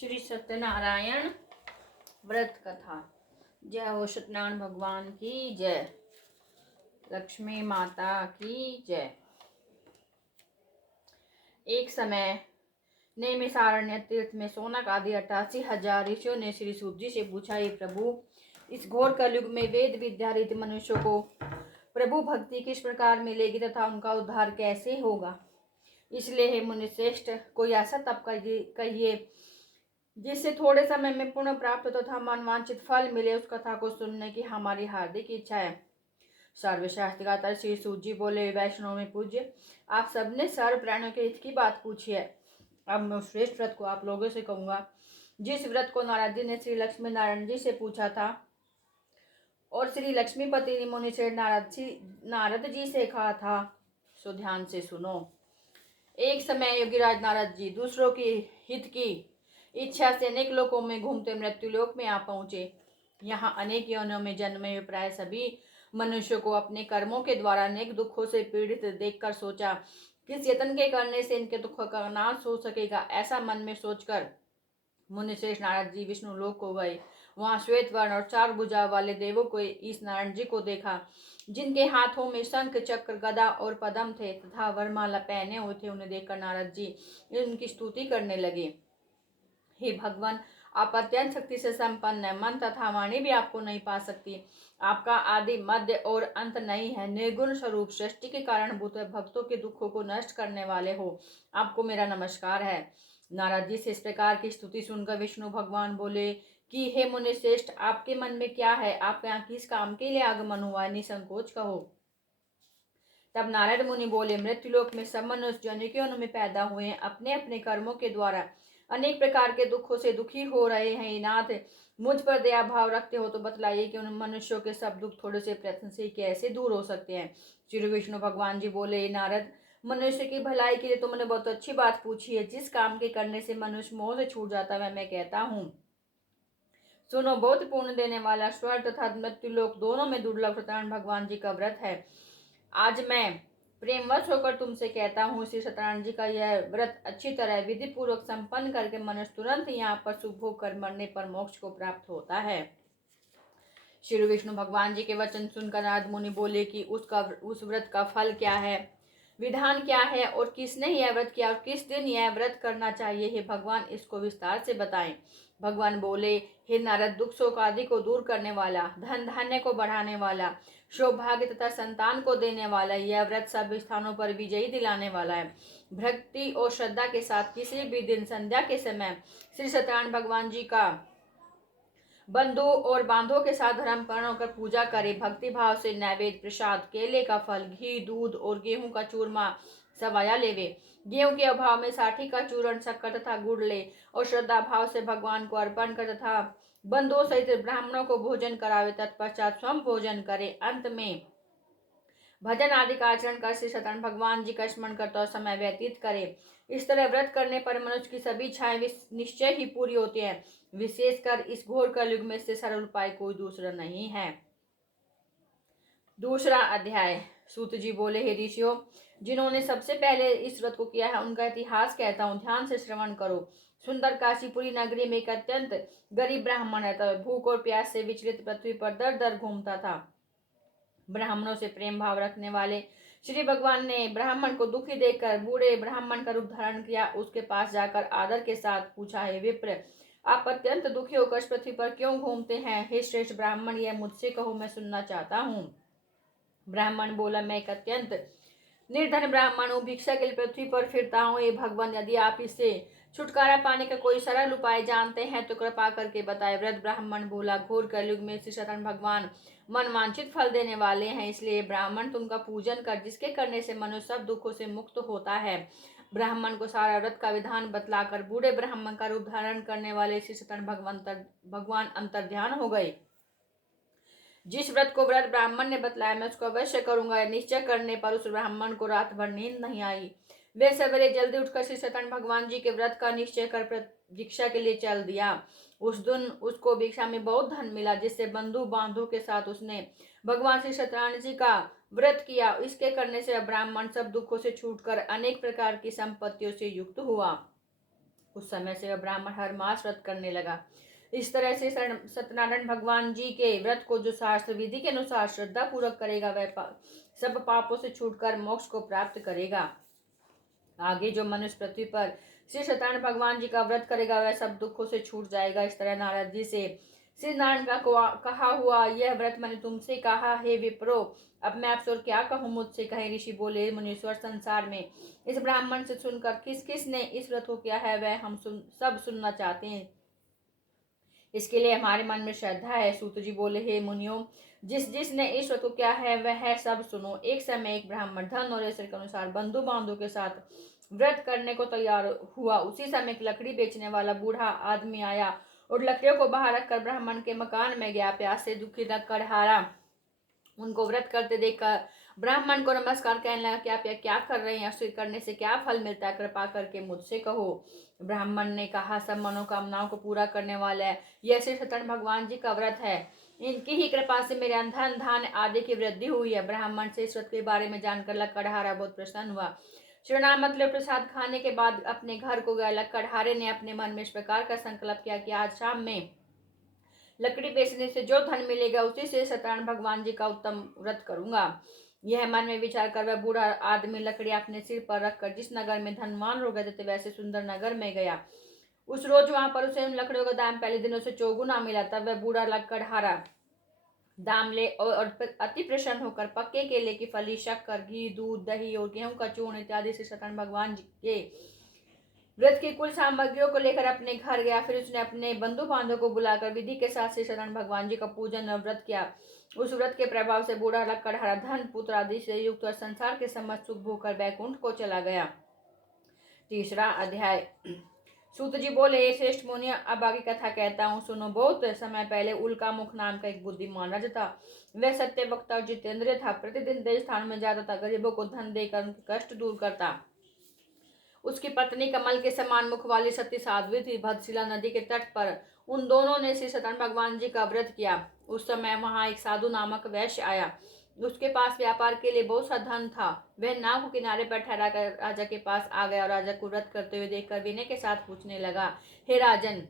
श्री सत्यनारायण व्रत कथा। जय हो सत्यनारायण भगवान की जय, लक्ष्मी माता की जय। एक समय नैमिषारण्य तीर्थ में सोनक आदि 88,000 ऋषियों ने श्री सूत जी से पूछा, हे प्रभु, इस घोर कलयुग में वेद विद्या रहित मनुष्यों को प्रभु भक्ति किस प्रकार मिलेगी तथा उनका उद्धार कैसे होगा। इसलिए हे मुनिश्रेष्ठ, कोई ऐसा तप कहिए जिससे थोड़े समय में पुण्य प्राप्त तथा मनवांछित फल मिले। उस कथा को सुनने की हमारी हार्दिक इच्छा है। सर्वशास्त्रगाता श्री सूत जी बोले, वैष्णव में पूज्य, आप सबने सर्व प्राणियों के हित की बात पूछी है। अब मैं उस श्रेष्ठ व्रत को आप लोगों से कहूंगा जिस व्रत को नारद जी ने श्री लक्ष्मी नारायण जी से पूछा था और श्री लक्ष्मीपति ने मुनि से नारद जी से कहा था। सो ध्यान से सुनो। एक समय योगीराज नारद जी दूसरों की हित की इच्छा से अनेक लोकों में घूमते मृत्युलोक में आ पहुंचे। यहाँ अनेक योनियों में जन्मे हुए प्राय सभी मनुष्यों को अपने कर्मों के द्वारा अनेक दुखों से पीड़ित देखकर सोचा, किस यत्न के करने से इनके दुखों का नाश हो सकेगा। ऐसा मन में सोचकर मुनिश्रेष्ठ नारद जी विष्णु लोक को गए। वहां श्वेत वर्ण और 4 भुजा वाले देवों को इस नारायण जी को देखा, जिनके हाथों में शंख चक्र गदा और पद्म थे तथा वरमाला पहने हुए थे। उन्हें देखकर नारद जी उनकी स्तुति करने लगे। हे भगवान, आप अत्यंत शक्ति से संपन्न है, मन तथा वाणी भी आपको नहीं पा सकती। आपका आदि मध्य और अंत नहीं है। निर्गुण स्वरूप सृष्टि के कारण भूत भक्तों के दुखों को नष्ट करने वाले हो, आपको मेरा नमस्कार है। नारद जी से इस प्रकार की स्तुति सुनकर विष्णु भगवान बोले कि हे मुनि श्रेष्ठ, आपके मन में क्या है? आपके यहाँ किस काम के लिए आगमन हुआ? निसंकोच कहो। तब नारद मुनि बोले, मृत्युलोक में सब मनुष्य जनियों में पैदा हुए हैं, अपने अपने कर्मों के द्वारा अनेक प्रकार के दुखों से दुखी हो रहे हैं। नाथ, मुझ पर दया भाव रखते हो तो बतलाइए कि उन मनुष्यों के सब दुख थोड़े से प्रयत्न से कैसे दूर हो सकते हैं। श्री विष्णु भगवान जी बोले, नारद, मनुष्य की भलाई के लिए तुमने बहुत अच्छी बात पूछी है। जिस काम के करने से मनुष्य मोह से छूट जाता है मैं कहता हूँ। सुनो, बहुत पूर्ण देने वाला स्वर्ग तथा मृत्युलोक दोनों में दुर्लभ सत्यनारायण भगवान जी का व्रत है। आज मैं प्रेमवश होकर तुमसे कहता हूँ, श्री सत्यनारायण जी का यह व्रत अच्छी तरह विधि पूर्वक संपन्न करके मनुष्य तुरंत यहाँ पर शुभ होकर मरने पर मोक्ष को प्राप्त होता है। श्री विष्णु भगवान जी के वचन सुनकर नारद मुनि बोले कि उस व्रत का फल क्या है, विधान क्या है और किसने यह व्रत किया और किस दिन यह व्रत करना चाहिए। हे भगवान, इसको विस्तार से बताएं। भगवान बोले, हे नारद, दुख शोक आदि को दूर करने वाला, धन धान्य को बढ़ाने वाला, सौभाग्य तथा संतान को देने वाला यह व्रत सब स्थानों पर विजयी दिलाने वाला है। भक्ति और श्रद्धा के साथ किसी भी दिन संध्या के समय श्री सत्यनारायण भगवान जी का बंधु और बांधों के साथ धर्म पर्ण होकर पूजा करे। भक्ति भाव से नैवेद्य, प्रसाद, केले का फल, घी, दूध और गेहूं का चूरमा सवाया लेवे। गेहूं के अभाव में साठी का चूर्ण, शक्कर तथा गुड़ ले और श्रद्धा भाव से भगवान को अर्पण कर तथा बंधुओं सहित ब्राह्मणों को भोजन करावे। तत्पश्चात स्वयं भोजन करे। अंत में भजन आदि का आचरण कर श्री सत्यनारायण भगवान जी का स्मरण करता समय व्यतीत करे। इस तरह व्रत करने पर मनुष्य की सभी इच्छाएं निश्चय ही पूरी होती है। विशेषकर इस घोर कलयुग में से सरल उपाय कोई दूसरा नहीं है। दूसरा अध्याय। सूत जी बोले, हे ऋषियों, जिन्होंने सबसे पहले इस व्रत को किया है उनका इतिहास कहता हूँ, ध्यान से श्रवण करो। सुंदर काशीपुरी नगरी में एक अत्यंत गरीब ब्राह्मण रहता है। भूख और प्यास से विचलित पृथ्वी पर दर दर घूमता था। ब्राह्मणों से प्रेम भाव रखने वाले श्री भगवान ने ब्राह्मण को दुखी देखकर बूढ़े ब्राह्मण का रूप धारण किया। उसके पास जाकर आदर के साथ पूछा, हे विप्र, आप अत्यंत दुखी होकर पृथ्वी पर क्यों घूमते हैं? हे श्रेष्ठ ब्राह्मण, यह मुझसे कहो, मैं सुनना चाहता हूँ। ब्राह्मण बोला, मैं एक अत्यंत निर्धन ब्राह्मण हूँ, भिक्षा के लिए पृथ्वी पर फिरता हूँ। हे भगवान, यदि आप इससे छुटकारा पाने का कोई सरल उपाय जानते हैं तो कृपा करके बताए। वृद्ध ब्राह्मण बोला, घोर कलयुग में श्री सत्यनारायण भगवान मनवांछित फल देने वाले हैं, इसलिए ब्राह्मण तुमका पूजन कर, जिसके करने से मनुष्य सब दुखों से मुक्त होता है। ब्राह्मण को सारा व्रत का विधान बतलाकर बूढ़े ब्राह्मण का रूप धारण करने वाले श्री सत्यनारायण भगवान अंतर्ध्यान हो गए। जिस व्रत को वृद्ध ब्राह्मण ने बतलाया मैं उसको अवश्य करूंगा। निश्चय करने पर उस ब्राह्मण को रात भर नींद नहीं आई। वे सवेरे जल्दी उठकर श्री सत्यनारायण भगवान जी के व्रत का निश्चय कर भिक्षा के लिए चल दिया। उस दिन उसको भिक्षा में बहुत धन मिला, जिससे बंधु बांधु के साथ उसने भगवान श्री सत्यनारायण जी का व्रत किया। इसके करने से ब्राह्मण सब दुखों से छूटकर अनेक प्रकार की संपत्तियों से युक्त हुआ। उस समय से वह ब्राह्मण हर मास व्रत करने लगा। इस तरह से सत्यनारायण भगवान जी के व्रत को जो शास्त्र विधि के अनुसार श्रद्धा पूर्वक करेगा वह सब पापों से छूटकर मोक्ष को प्राप्त करेगा। आगे जो मनुष्य पृथ्वी पर श्री सत्यनारायण भगवान जी का व्रत करेगा वह सब दुखों से छूट जाएगा। इस तरह नारद जी से श्री नारायण का कहा हुआ यह व्रत मैंने तुमसे कहा है विप्रो, अब मैं आपसे और क्या कहूँ, मुझसे कहे। ऋषि बोले, मुनीश्वर, संसार में इस ब्राह्मण से सुनकर किस किस ने इस व्रत को किया है वह हम सब सुनना चाहते हैं, इसके लिए हमारे मन में श्रद्धा है। सूत जी बोले, हे मुनियों, जिसने इस व्रत को किया है वह सब सुनो। एक समय एक ब्राह्मण धन और ऐश्वर्य के अनुसार बंधु बांधव के साथ व्रत करने को तैयार हुआ। उसी समय एक लकड़ी बेचने वाला बूढ़ा आदमी आया और लकड़ियों को बाहर रखकर ब्राह्मण के मकान में गया। प्यास से दुखी लकड़ हारा उनको व्रत करते देखकर ब्राह्मण को नमस्कार कहने लगा, कि आप यह क्या कर रहे हैं, ऐसे करने से क्या फल मिलता है, कृपा करके मुझसे कहो। ब्राह्मण ने कहा, सब मनोकामनाओं को पूरा करने वाला है, यह श्री सत्यनारायण भगवान जी का व्रत है, इनकी ही कृपा से मेरे धन धान आदि की वृद्धि हुई है। ब्राह्मण से इस व्रत के बारे में जानकर लकड़हारा बहुत प्रसन्न हुआ। श्रीनाम मतलब प्रसाद खाने के बाद अपने घर को गया। लकड़हारे ने अपने मन में इस प्रकार का संकल्प किया कि आज शाम में लकड़ी बेचने से जो धन मिलेगा उसी से सत्यनारायण भगवान जी का उत्तम व्रत करूंगा। यह मन में विचार कर वह बूढ़ा आदमी लकड़ी अपने सिर पर रखकर जिस नगर में धनवान हो गए थे वैसे सुंदर नगर में गया। उस रोज वहां पर उसे उन लकड़ियों का दाम पहले दिनों से चौगुना मिला। तब वह बूढ़ा लकड़हारा दाम ले और अति प्रसन्न होकर पक्के केले की फली, शक्कर, घी, दूध, दही और गेहूं का चूर्ण इत्यादि से सत्यनारायण भगवान जी के व्रत की कुल सामग्रियों को लेकर अपने घर गया। फिर उसने अपने बंधु बांधव को बुलाकर विधि के साथ श्री सत्यनारायण भगवान जी का पूजन और व्रत किया। उस व्रत के प्रभाव से बूढ़ा लकड़हारा धन पुत्र आदि से युक्त और संसार के समस्त सुख भोगकर बैकुंठ को चला गया। तीसरा अध्याय। सूत जी बोले, श्रेष्ठ मुनि, अब आगे कथा कहता हूँ, सुनो। बहुत समय पहले उल्का मुख नाम का एक बुद्धिमान राजा था। वह सत्य वक्ता और जितेंद्रिय था। प्रतिदिन देश स्थान में जाता था, गरीबों को धन देकर उनके कष्ट दूर करता। उसकी पत्नी कमल के समान मुख वाली सती साध्वी थी। भद्रशिला नदी के तट पर उन दोनों ने श्री सत्यनारायण भगवान जी का व्रत किया। उस समय वहां एक साधु नामक वैश्य आया। उसके पास व्यापार के लिए बहुत सा धन था। वह नाव को किनारे पर ठहरा कर राजा के पास आ गया और राजा को व्रत करते हुए देखकर विनय के साथ पूछने लगा, हे राजन,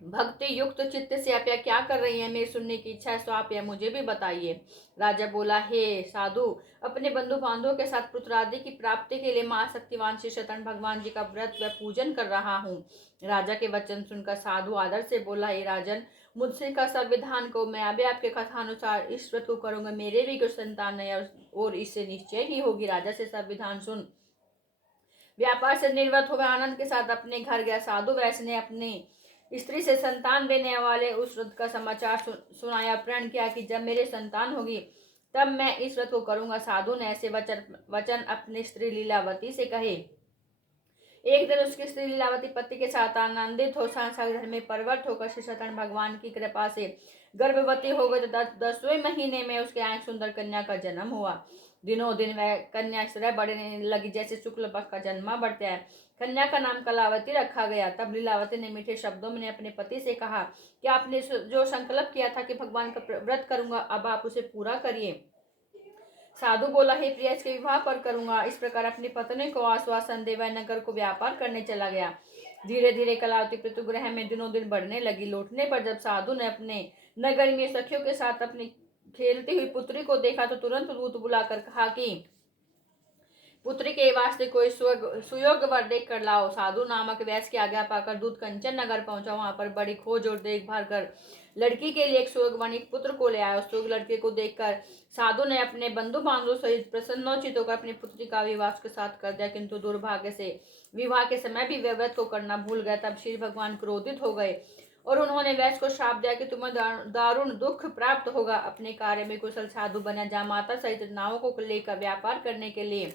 भक्ति युक्त चित्त से आप यह क्या कर रही हैं? मेरी सुनने की इच्छा है, तो आप यह मुझे भी बताइए। राजा बोला, हे साधु, अपने बंधु बांधवों के साथ पुत्र आदि की प्राप्ति के लिए महाशक्तिवान श्री सत्यनारायण भगवान जी का व्रत व पूजन कर रहा हूँ। राजा के वचन सुनकर साधु आदर से बोला, हे राजन, मुझसे का संविधान को, मैं अभी आपके कथानुसार इस व्रत को करूंगा। मेरे भी कुछ संतान है और इससे निश्चय ही होगी। राजा से संविधान सुन व्यापार से निर्वृत्त हुए आनंद के साथ अपने घर गया। साधु वैश्य ने अपनी स्त्री से संतान देने वाले उस व्रत का समाचार सुनाया। प्रण किया कि जब मेरे संतान होगी तब मैं इस व्रत को करूंगा। साधु ने ऐसे वचन अपनी स्त्री लीलावती से कहे। एक दिन उसकी स्त्री लीलावती पति के साथ आनंदित हो सांसारिक धर्म में परवर्त होकर श्री सत्यनारायण भगवान की कृपा से गर्भवती हो गई। तो 10वें महीने में उसके आंख सुंदर कन्या का जन्म हुआ। दिनों दिन वह कन्या इस तरह बढ़ने लगी जैसे शुक्ल पक्ष का जन्मा बढ़ता है। कन्या का नाम कलावती रखा गया। तब लीलावती ने मीठे शब्दों में अपने पति से कहा कि आपने जो संकल्प किया था कि भगवान का व्रत करूंगा, अब आप उसे पूरा करिए। साधु बोला, हे प्रिय, इसके विवाह पर करूंगा। इस प्रकार अपनी पत्नी को आश्वासन दे वह नगर को व्यापार करने चला गया। धीरे धीरे कलावती पितृगृह में दिनों दिन बढ़ने लगी। लौटने पर जब साधु ने अपने नगर में सखियों के साथ अपनी खेलती हुई पुत्री को देखा तो तुरंत दूत बुलाकर कहा कि पुत्री के वास्ते कोई सुयोग्य वर देख कर लाओ। साधु नामक वैश्य की आज्ञा पाकर दूत कंचन नगर पहुंचा। वहां पर बड़ी खोज और देखभाल कर लड़की के लिए एक सुयोग्य वणिक पुत्र को ले आया। उस सुयोग्य लड़के को देखकर साधु ने अपने बंधु बांधव सहित प्रसन्नोचित होकर अपनी पुत्री का विवाह के साथ कर दिया। किंतु दुर्भाग्य से विवाह के समय भी व्रत को करना भूल गया। तब श्री भगवान क्रोधित हो गए और उन्होंने वैश्य को श्राप दिया कि तुम्हें दारुण दुख प्राप्त होगा। अपने कार्य में कुशल साधु बना जा माता सहित नावों को लेकर व्यापार करने के लिए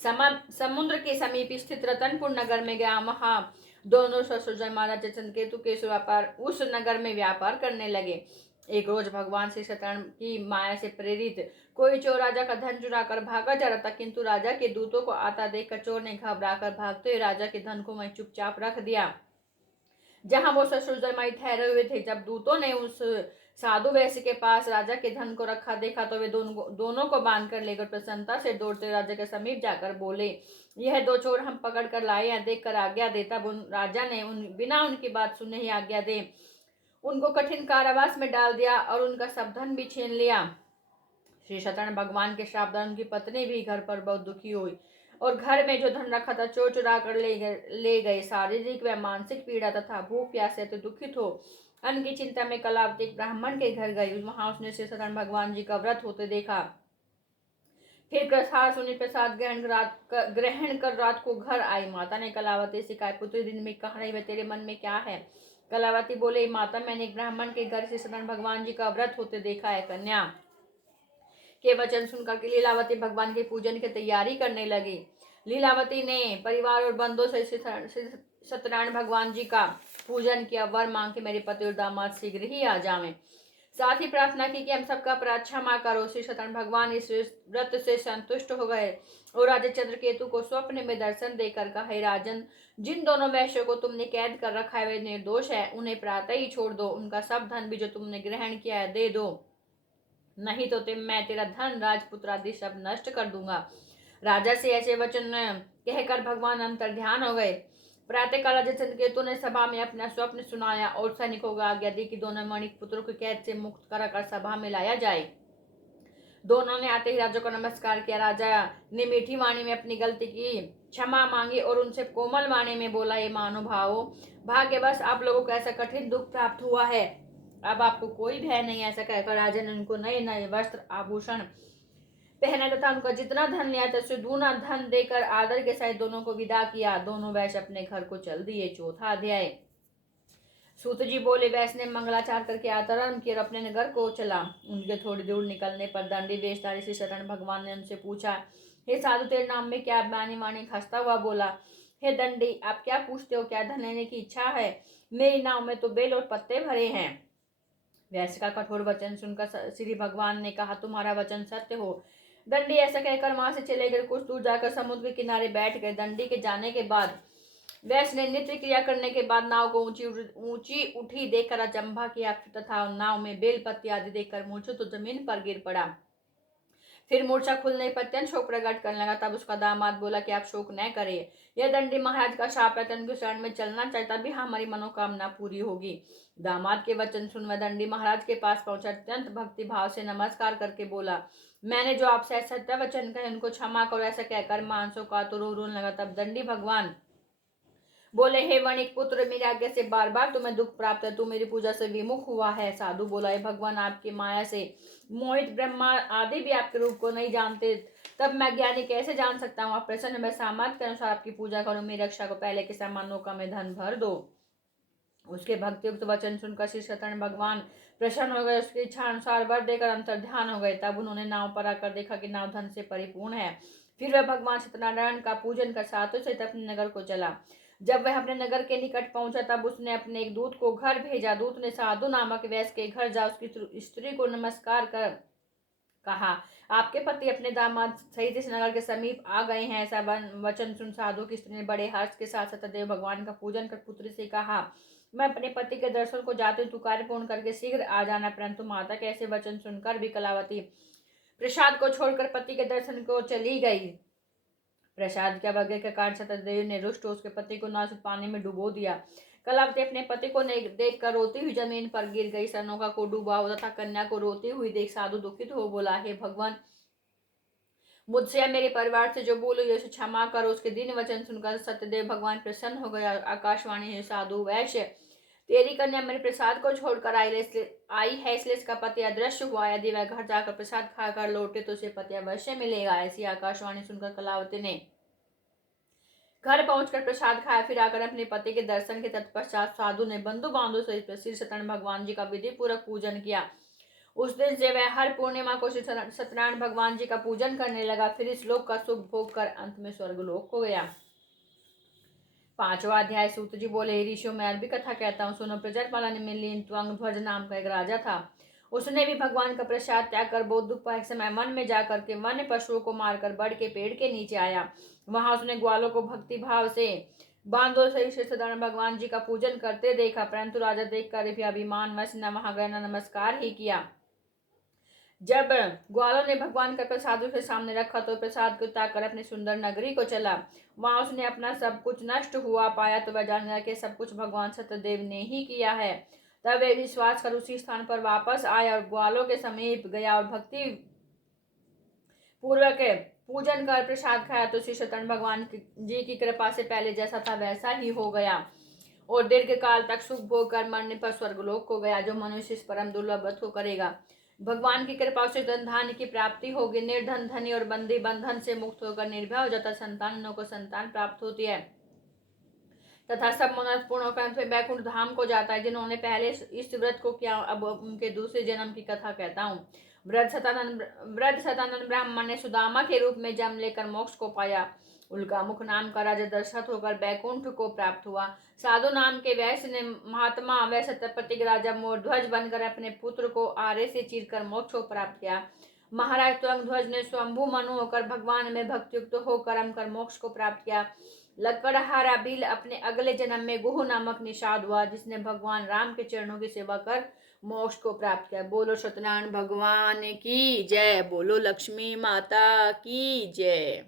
समुद्र के समीप स्थित रतनपुर नगर में गया। वहां दोनों ससुर जयमाला चंद्रकेतु के व्यापार उस नगर में व्यापार करने लगे। एक रोज भगवान श्री सत्यनारायण की माया से प्रेरित कोई चोर राजा का धन चुरा कर भागा जा रहा था, किंतु राजा के दूतों को आता देखकर चोर ने घबराकर भागते हुए राजा के धन को वहीं चुपचाप रख दिया जहां वो ससुर जमाई ठहरे हुए थे। जब दूतों ने उस साधु वैश्य के पास राजा के धन को रखा देखा तो वे दोनों को बांध कर लेकर प्रसन्नता से दौड़ते राजा के समीप जाकर बोले, यह दो चोर हम पकड़ कर लाए हैं, देख कर आज्ञा देता। राजा ने बिना उनकी बात सुने ही आज्ञा दे उनको कठिन कारावास में डाल दिया और उनका सब धन भी छीन लिया। श्री सत्यनारायण भगवान के श्रापदान उनकी पत्नी भी घर पर बहुत दुखी हुई और घर में जो धन रखा था चोर चुरा कर ले गए। शारीरिक व मानसिक पीड़ा तथा भूख प्यास से दुखित हो अन्न की चिंता में कलावती एक ब्राह्मण के घर गई। वहां उसने श्री सत्यनारायण भगवान जी का व्रत होते देखा। फिर प्रसाद सुनी, प्रसाद ग्रहण कर रात को घर आई। माता ने कलावती से कहा, पुत्री दिन में कहा नहीं, तेरे मन में क्या है? कलावती बोले, माता मैंने एक ब्राह्मण के घर से सत्यनारायण भगवान जी का व्रत होते देखा है। कन्या के वचन सुनकर के लीलावती भगवान के पूजन की तैयारी करने लगी। लीलावती ने परिवार और बंधुओं से सत्यनारायण भगवान जी का पूजन किया। वर मांग के मेरे पति और दामाद शीघ्र ही आ जावें। साथ ही प्रार्थना की कि हम सबका अपराध क्षमा करो। श्री सत्यनारायण भगवान इस व्रत से संतुष्ट हो गए और राजा चंद्रकेतु को स्वप्न में दर्शन देकर कहा, राजन, जिन दोनों वैश्यों को तुमने कैद कर रखा है वे निर्दोष है, उन्हें प्रातः ही छोड़ दो। उनका सब धन भी जो तुमने ग्रहण किया है दे दो, नहीं तो मैं तेरा धन राजपुत्र आदि सब नष्ट कर दूंगा। राजा से ऐसे वचन कहकर भगवान अंतर ध्यान हो गए। प्रातःकाल राजा चंद्रकेतु ने सभा में अपना स्वप्न सुनाया और सैनिकों को आज्ञा दी कि दोनों मणिक पुत्रों को कैद से मुक्त कराकर सभा में लाया जाए। दोनों ने आते ही राजा को नमस्कार किया। राजा ने मीठी वाणी में अपनी गलती की क्षमा मांगी और उनसे कोमल वाणी में बोला, ये महानुभावों, भाग्यवश आप लोगों को ऐसा कठिन दुख प्राप्त हुआ है, अब आपको कोई भय नहीं। ऐसा कहकर राजा ने उनको नए नए वस्त्र आभूषण पहना तथा उनका जितना धन लिया था उससे दूना धन देकर आदर के साथ दोनों को विदा किया। दोनों वैश्य अपने घर को चल दिए। चौथा अध्याय। सूत जी बोले, वैश्य ने मंगलाचार करके आतरण किया और अपने नगर को चला। उनके थोड़ी दूर निकलने पर दंडी वेशधारी श्री सत्यनारायण भगवान ने उनसे पूछा, हे साधु, तेरे नाम में क्या? बानी वाणी हंसता हुआ बोला, हे दंडी, आप क्या पूछते हो? क्या धन लेने की इच्छा है? मेरी नाव में तो बेल और पत्ते भरे हैं। वैश्य का कठोर वचन सुनकर श्री भगवान ने कहा, तुम्हारा वचन सत्य हो। दंडी ऐसा कहकर वहां से चले गए। कुछ दूर जाकर समुद्र के किनारे बैठ गए। दंडी के जाने के बाद वैश्य ने नित्य क्रिया करने के बाद नाव को ऊंची उठी देखकर अचंभा किया तथा नाव में बेल पत्ती आदि देखकर मूर्छित तो जमीन पर गिर पड़ा। फिर मूर्छा खुलने पर अत्यंत शोक प्रकट करने लगा। तब उसका दामाद बोला कि आप शोक न करें, यह दंडी महाराज का शाप है, उनके शरण में चलना चाहिए, तभी हमारी मनोकामना पूरी होगी। दामाद के वचन सुन वह दंडी महाराज के पास पहुंचा, अत्यंत भक्ति भाव से नमस्कार करके बोला, मैंने जो आपसे सत्य वचन कहे उनको क्षमा करो। ऐसा कहकर मानसों का तो रोने लगा। तब दंडी भगवान बोले, हे वणिक पुत्र, मेरी आज्ञा से बार बार तुम्हें दुख प्राप्त है, तू मेरी पूजा से विमुख हुआ है। साधु बोला, हे भगवान, आपकी माया से मोहित ब्रह्मा आदि भी आपके रूप को नहीं जानते, तब मैं ज्ञानी कैसे जान सकता हूँ? आप प्रसन्न मैं सामर्थ्य के अनुसार आपकी पूजा करूँ, मेरी रक्षा को पहले के समान नौका में धन भर दो। उसके भक्तियुक्त वचन सुनकर श्री सत्यनारायण भगवान प्रसन्न हो गए। उसकी इच्छा अनुसार वर देकर अंतर ध्यान हो गए। तब उन्होंने नाव पर आकर देखा कि नाव धन से परिपूर्ण है। फिर वह भगवान सत्यनारायण का पूजन कर साधु सहित अपने नगर को चला। जब वह अपने नगर के निकट पहुंचा तब उसने अपने एक दूत को घर भेजा। दूत ने साधु नामक वैश्य के घर जा उसकी स्त्री को नमस्कार कर कहा, आपके पति अपने दामाद सहित इस नगर के समीप आ गए हैं। ऐसा वचन सुन साधु की स्त्री ने बड़े हर्ष के साथ सत्यदेव भगवान का पूजन कर पुत्री से कहा, मैं अपने पति के दर्शन को जाते हुए तू कार्य पूर्ण करके शीघ्र आ जाना। परंतु माता के ऐसे वचन सुनकर भी कलावती प्रसाद को छोड़कर पति के दर्शन को चली गई। प्रसाद के अवज्ञा के कारण सत्यदेव ने रुष्ट उसके पति को नासुक पानी में डुबो दिया। कलावती अपने पति को देख कर रोती हुई जमीन पर गिर गई। सनोका को डूबा हुआ तथा कन्या को रोती हुई देख साधु दुखित हो बोला, हे भगवान, मुझसे या मेरे परिवार से जो भूल हुई उसे क्षमा करो। उसके दिन वचन सुनकर सत्यदेव भगवान प्रसन्न हो गया। आकाशवाणी है, साधु वैश्य, तेरी कन्या मेरे प्रसाद को छोड़कर आई है, इसलिए इसका पति अदृश्य हुआ। यदि वह घर जाकर प्रसाद खाकर लौटे तो उसे पति अवश्य मिलेगा। ऐसी आकाशवाणी सुनकर कलावती ने घर पहुंचकर प्रसाद खाया। फिर आकर अपने पति के दर्शन के तत्पश्चात साधु ने बंधु बांधव सहित श्री सत्यनारायण भगवान जी का विधि पूर्वक पूजन किया। उस दिन से वह हर पूर्णिमा को श्री सत्यनारायण भगवान जी का पूजन करने लगा। फिर इस लोक का सुख भोग कर अंत में स्वर्गलोक को गया। 5वां अध्याय। सूत जी बोले, ऋषियों में अरबी कथा कहता हूँ, सुनो। प्रजरपाला ने मिलिन त्वंग ध्वज नाम का एक राजा था। उसने भी भगवान का प्रसाद त्याग कर बहुत दुख पाए। समय वन में जाकर के वन्य पशुओं को मारकर बड़ के पेड़ के नीचे आया। वहां उसने ग्वालों को भक्ति भाव से बांधो सही श्री सत्यनारायण भगवान जी का पूजन करते देखा, परंतु राजा देखकर भी अभिमानवश न वहां गया न नमस्कार ही किया। जब ग्वालों ने भगवान का प्रसाद उसके सामने रखा तो प्रसाद को उतारकर अपनी सुंदर नगरी को चला। वहां उसने अपना सब कुछ नष्ट हुआ पाया तो वह जानने लगा कि सब कुछ भगवान सत्यदेव ने ही किया है। तब वे विश्वास कर उसी स्थान पर वापस आया और ग्वालों के समीप गया और भक्ति पूर्वक पूजन कर प्रसाद खाया तो श्री सत्यनारायण भगवान जी की कृपा से पहले जैसा था वैसा ही हो गया और दीर्घ काल तक सुख भोग कर मरने पर स्वर्गलोक को गया। जो मनुष्य इस परम दुर्लभ व्रत को करेगा, भगवान की कृपा से धन धान्य की प्राप्ति होगी। निर्धन धनी और बंदी बंधन से मुक्त होकर निर्भय हो जाता, संतानों को संतान प्राप्त होती है तथा सब मनोरथ पूर्ण होकर बैकुंठ धाम को जाता है। जिन्होंने पहले इस व्रत को किया, अब उनके दूसरे जन्म की कथा कहता हूँ। वृद्ध सतानंद ब्राह्मण ने सुदामा के रूप में जन्म लेकर मोक्ष को पाया। उल्का मुख नाम का राजा दशरथ होकर बैकुंठ को प्राप्त हुआ। साधु नाम के वैश्य ने महात्मा व सत्यपति राजा मोरध्वज बनकर अपने पुत्र को आरे से चीरकर मोक्ष को प्राप्त किया। महाराज त्वंगध्वज ने स्वयंभू मनु होकर भगवान में भक्तियुक्त हो कर्म कर मोक्ष को प्राप्त किया। लकड़हारा बिल अपने अगले जन्म में गुह नामक निषाद हुआ, जिसने भगवान राम के चरणों की सेवा कर मोक्ष को प्राप्त किया। बोलो सत्यनारायण भगवान की जय, बोलो लक्ष्मी माता की जय।